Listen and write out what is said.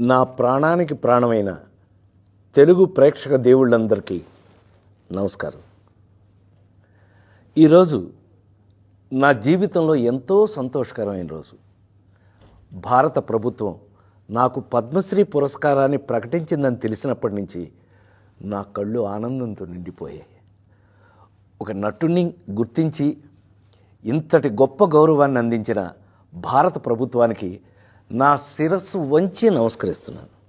నా ప్రాణానికి ప్రాణమైన తెలుగు ప్రేక్షక దేవుళ్ళందరికీ నమస్కారం. ఈరోజు నా జీవితంలో ఎంతో సంతోషకరమైన రోజు. భారత ప్రభుత్వం నాకు పద్మశ్రీ పురస్కారాన్ని ప్రకటించిందని తెలిసినప్పటి నుంచి నా కళ్ళు ఆనందంతో నిండిపోయాయి. ఒక నటుడిని గుర్తించి ఇంతటి గొప్ప గౌరవాన్ని అందించిన భారత ప్రభుత్వానికి నా శిరస్సు వంచి నమస్కరిస్తున్నాను.